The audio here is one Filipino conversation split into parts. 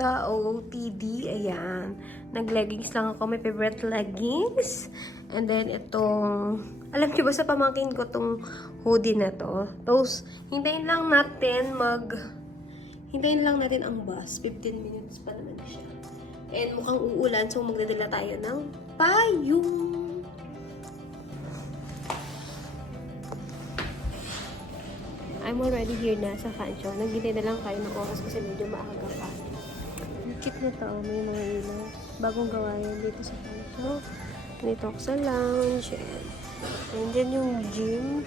the OOTD. Ayan. Nag-leggings lang ako. May favorite leggings. And then, itong... Alam niyo ba sa pamangkin ko itong hoodie na to? Tapos, hintayin lang natin ang bus. 15 minutes pa naman siya. And mukhang uulan. So, magdadala tayo ng payong. I'm already here na sa fan show. Naghintay na lang kayo ng oras kasi medyo maaga pa. Ang cute na to. May mga ilaw. Bagong gawa yan dito sa fan show. Dito ako sa lounge. And then yung gym.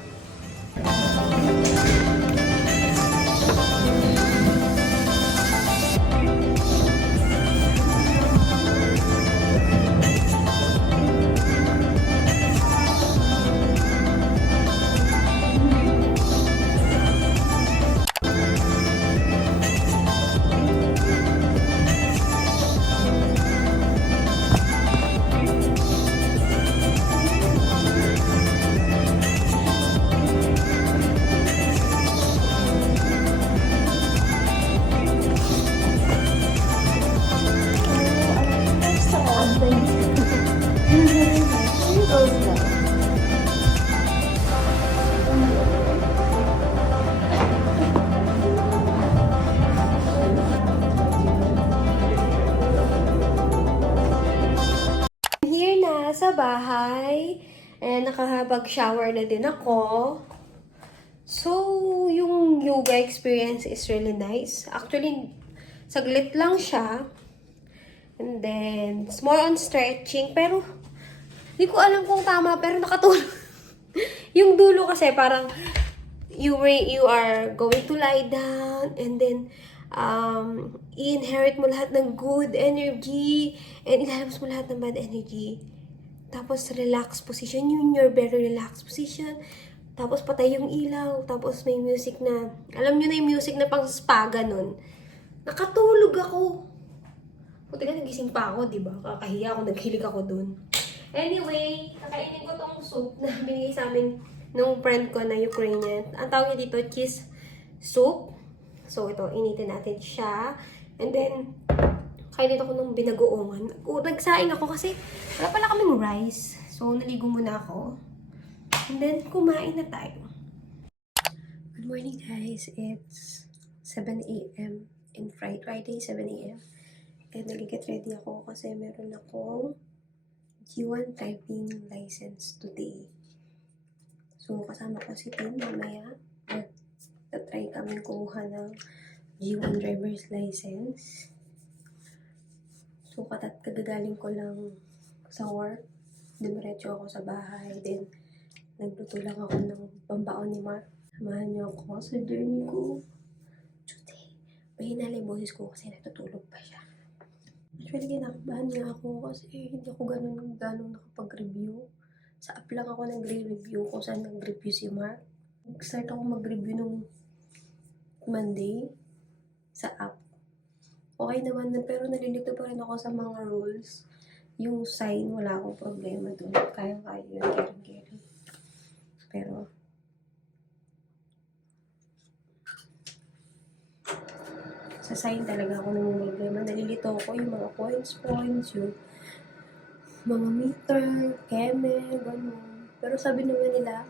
Sa bahay, and nakapag-shower na din ako. So, yung yoga experience is really nice. Actually, saglit lang siya. And then, it's more on stretching. Pero, hindi ko alam kung tama, pero nakatulong. Yung dulo kasi, parang, you are going to lie down, and then, i-inherit mo lahat ng good energy, and ilalabas mo lahat ng bad energy. Tapos, relax position. Your very relaxed position. Tapos, patay yung ilaw. Tapos, may music na... Alam nyo na yung music na pang spa, ganun. Nakatulog ako. Buti ka, nagising pa ako, diba? Kakahiya ako, naghilig ako dun. Anyway, kakainin ko tong soup na binigay sa amin nung friend ko na Ukrainian. Ang tawag niya dito, cheese soup. So, ito, initin natin siya. And then... kainin ako ng binagoongan. Nagsaing ako kasi wala pala kaming rice. So, naligo muna ako. And then, kumain na tayo. Good morning, guys. It's 7 a.m. in Friday, 7 a.m. And nag-get ready ako kasi meron akong G1 driving license today. So, kasama ko si Tin mamaya. Nag-try kami kumuha ng G1 driver's license. So, kagagaling ko lang sa work. Dumiretso ako sa bahay. Then, nagluto lang ako ng pambaon ni Mark. Samahan niyo ako sa journey ko today. Mahina lang yung boses ko kasi natutulog pa siya. Actually, kinakabahan nga ako kasi hindi ako ganun nakapag-review. Sa app lang ako nagre-review kung saan nag-review si Mark. Nag-start ako mag-review nung Monday sa app. Okay naman na, pero nalilito pa rin ako sa mga rules. Yung sign, wala akong problema doon. Kaya-kaya yun, carry. Pero, sa sign talaga ako nang problema. Nalilito ako yung mga points, yung mga meter, keme, gano'n. Pero sabi naman nila,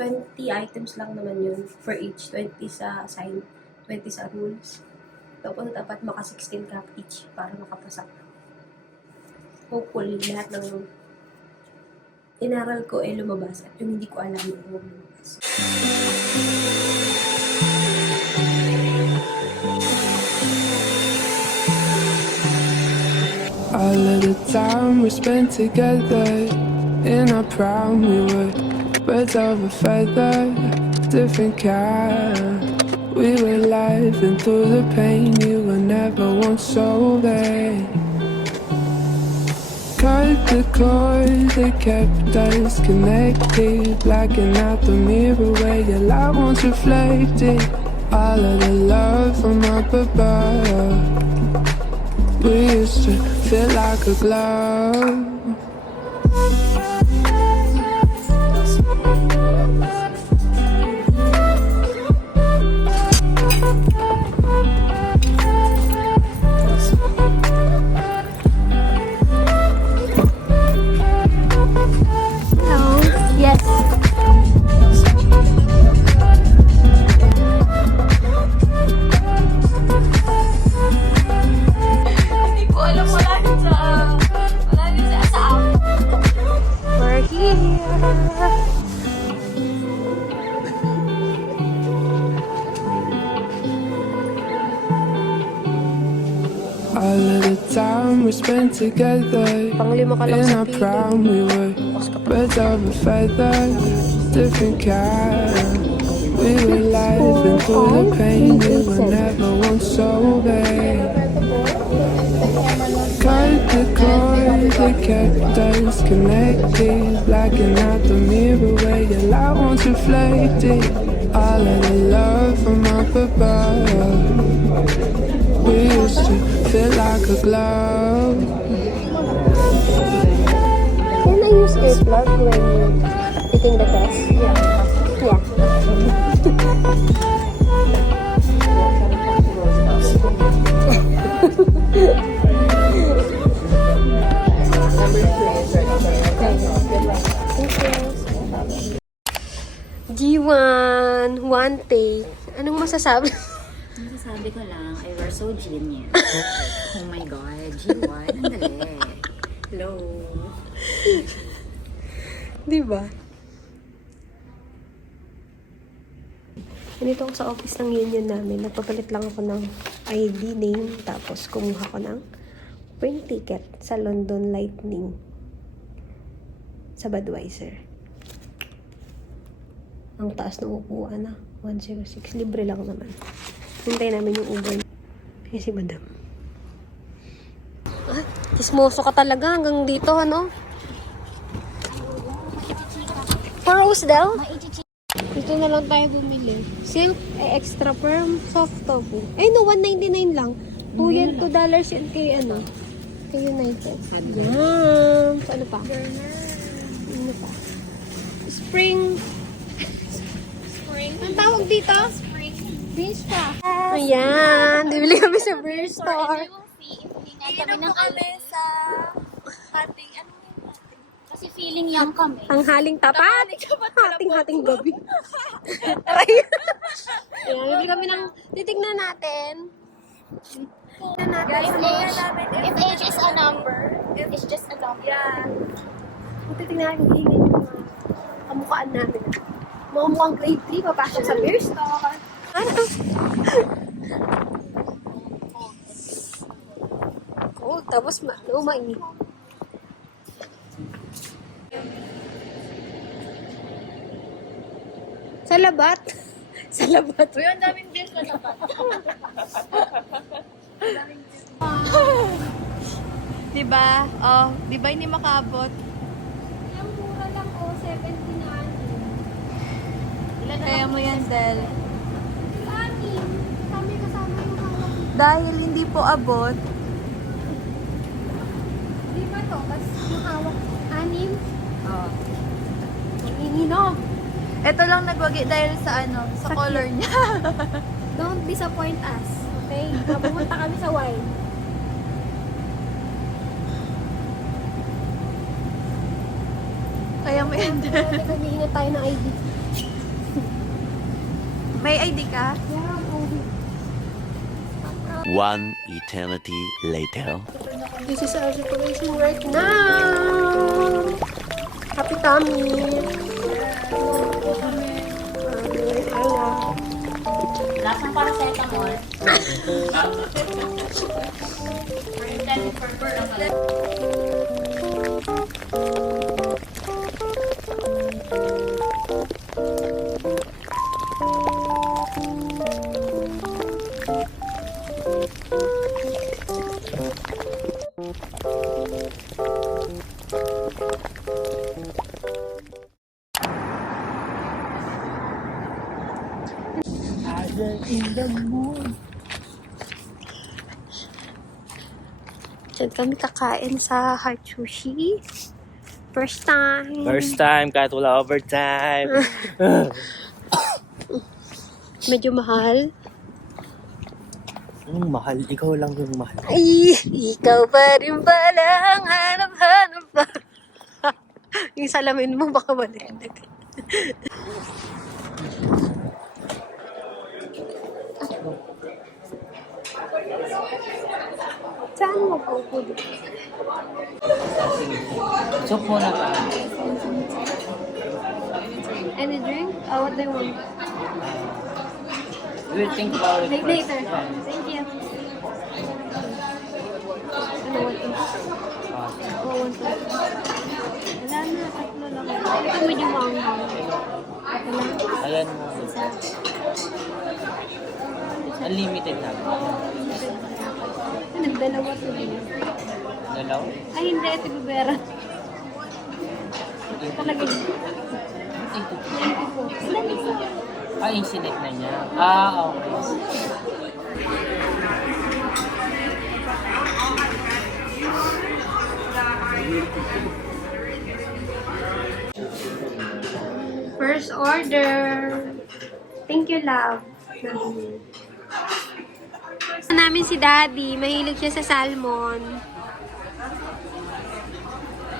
20 items lang naman yun for each. 20 sa sign, 20 sa rules. Tapos dapat maka 16 ka each para makapasa. Hopefully, lahat ng inaral ko ay lumabas at yung hindi ko alam ay lumabas. All of the time we spent together in our prime, we were birds of a feather, different kind. We were laughing through the pain, you were never once so vain. Cut the cord that kept us connected, blacking out the mirror where your light once reflected. All of the love from up above, we used to feel like a glove. spent together. Panglima ka lang In sa our prime, we were birds of a feather, different kind. We were laughing through the pain, we were never once sober. Cut the cord that kept us connected, blacking out the mirror where your light once reflected. All of the love from up above, we used to feel like a glove. Can I use earplug when taking the test? Yeah. G1, one take. Anong masasabi? Masasabi ko lang, I were so genius. Oh my God, G1, ang dali. Hello. Di ba? Ganito ako sa office ng union namin. Nagpapalit lang ako ng ID name. Tapos kumuha ko ng print ticket sa London Lightning. Sa Budweiser. Ang taas ng upuan na. 106. Libre lang naman. Hintay namin yung Uber. Eh si madam. Ah, kismoso ka talaga hanggang dito, ano? For Rosedale? Dito na lang tayo bumili. Silk, extra firm, soft tofu. Ay no, $1.99 lang. $2 yan kay ano? Kay United. Yan. So, ano pa? Ano pa? Spring. Ang tawag dito? Beach pa. Ayan. Bibili kami sa beer store. Kami ng kami sa hating, kasi feeling young kami. Tanghaling tapat. Hating-hating gabi. Aray. Ayan, bibili kami ng... Titignan natin. Guys, if age is a number, it's just a number. Yeah. Titignan natin yung ingay ng mga kamukhaan namin. Mga mukhang grade 3, papasok sa beer store. Cool, tapos mainit. Sa labat. Sa labat. Uy, ang daming beer sa labat. Diba? Oh, diba hindi makabot? Ang mura lang ko, 70 na Kaya mo yan, Del. Anim. Kami kasama yung hawak. Dahil hindi po abot. Di ba to? Tapos yung hawak. Anim. Oh. Nanginino. Ito lang nagwagi dahil sa ano, sa color niya. Don't disappoint us. Okay? Pupunta kami sa wine. Kaya mo yan, Del. Naghihinga tayo ng ID. May ID ka? Yeah, okay. One eternity later. This is our situation right now. Happy tummy. Lasang paracetamol. Intended for burn. Diyan kami kakain sa Heart Sushi. First time. First time, kahit wala overtime. Medyo mahal. Anong mahal? Ikaw lang yung mahal. Ay, ikaw pa rin pala ang hanap-hanap pa. Yung salamin mo baka maliit. Saan mo po dito? Soup muna pa. Any drink? What do you want? We'll think about it. Later. Thank you. Ano, what else? Oo, 120. Wala na, tatlo lang. Ito medyo maanghang. Ito lang. Ayan mo. Isa. Unlimited na. Nagdalawa to din. Dalaw? Ay, hindi. Ito bibera. Talaga yun. Ito. 94. Sila nito. Yung sinet na niya. Okay. First order. Thank you, love. Namin si Daddy. Mahilig siya sa salmon.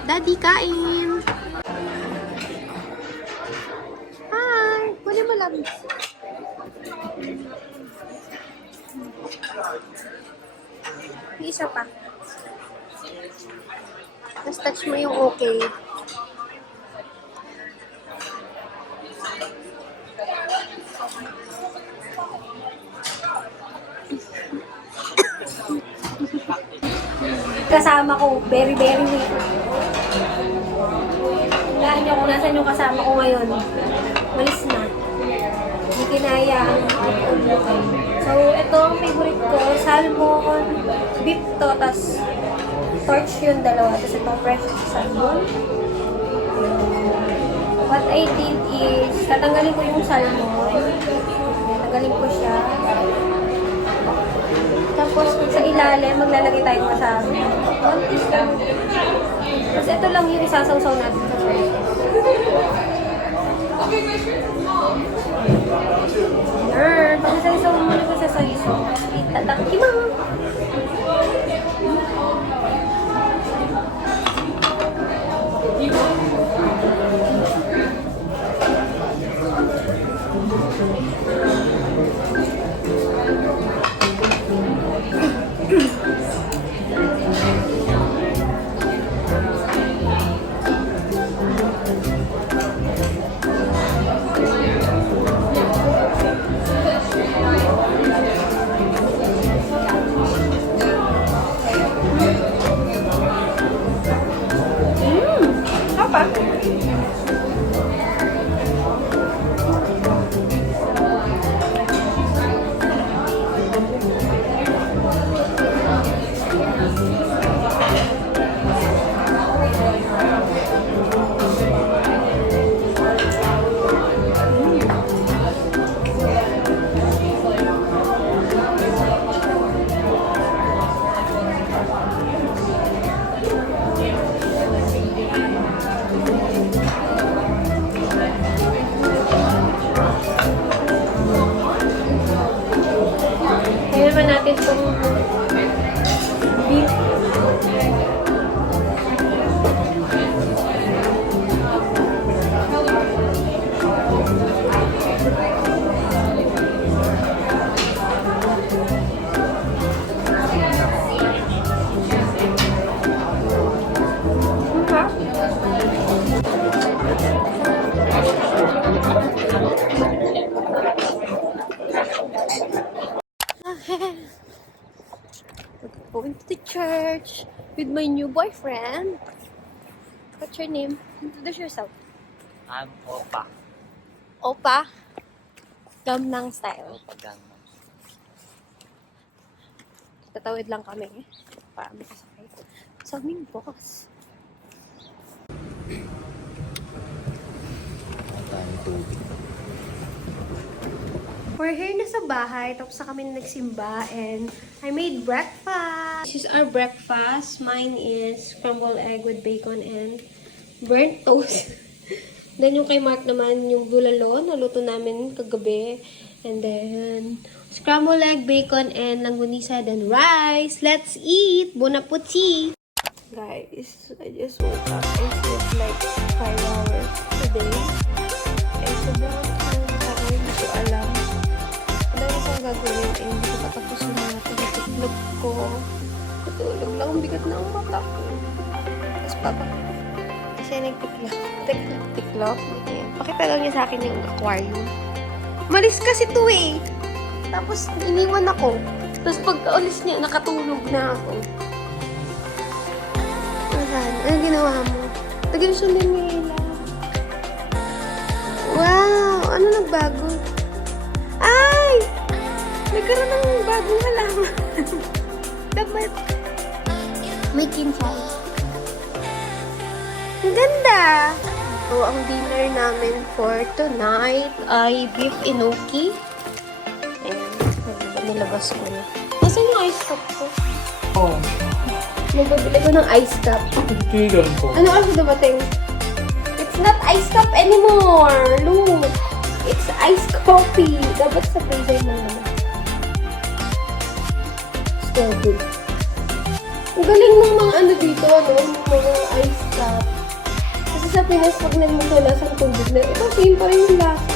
Daddy, kain. Hi. Kunin mo lang. Yung isa pa. Tapos touch mo yung okay. Kasama ko, very, very weak. Hulaan niyo kung nasan yung kasama ko ngayon. Malis na. Hindi kinaya ang ulo. So, ito ang favorite ko. Salmon, beef to, tas torch yung dalawa. Tapos ito fresh salmon. What I did is, tatanggalin ko yung salmon. Tatanggalin ko siya. Tapos, sa ilalim, maglalagay tayong wasabi. Kontis lang. Tapos, ito lang yung isasawsaw natin sa sauce. Pag isasawsaw mo na ko sa sauce, itatakima. Tingnan natin itong beef. Going to the church with my new boyfriend. What's your name? Introduce yourself. I'm Opa. Opa. Gamnang style. Opa Gangnam. Tatawid lang kami para makasakay sa aming boss. We're here na sa bahay, tapos na kami nagsimba, and I made breakfast. This is our breakfast. Mine is scrambled egg with bacon and burnt toast. Then yung kay Mark naman, yung bulalo, naluto namin kagabi. And then, scrambled egg, bacon, and langgunisa, then rice. Let's eat! Bon appetit! Guys, I just woke up. I slept like 5 hours today. And sobrang ako, hindi ko alam. Dahil akong gagawin, eh, hindi ko patapos yung mga tigitlog ko. Natulog lang, ang bigat na ang mata ko. Tapos papa, kasi nagtiklop. Pakita daw niya sa akin yung aquarium. Malis kasi to eh. Tapos iniwan ako. Tapos pagka-alis niya, nakatulog na ako. Yan. Ano ginawa mo? Lagyan siya ng nila. Wow! Ano nagbago? Ay! Nagkaroon ng bagong halaman. Dapat. May kinchay. Ang ganda! So, ang dinner namin for tonight ay beef enoki. Ayan. Nilabas ko na. Nasaan yung ice cup ko? Oh, Nagbabili ko ng ice cup. tuwigan ko. Ano kasi dumating? It's not ice cup anymore! Look! It's ice coffee. Dapat sa freezer mo naman. Still good. Ang galing ng mga ano dito, no? Mga ice cup. Kasi sa Pinas, pag nagmutula sa tubig na, ito, same pa rin yung lasa.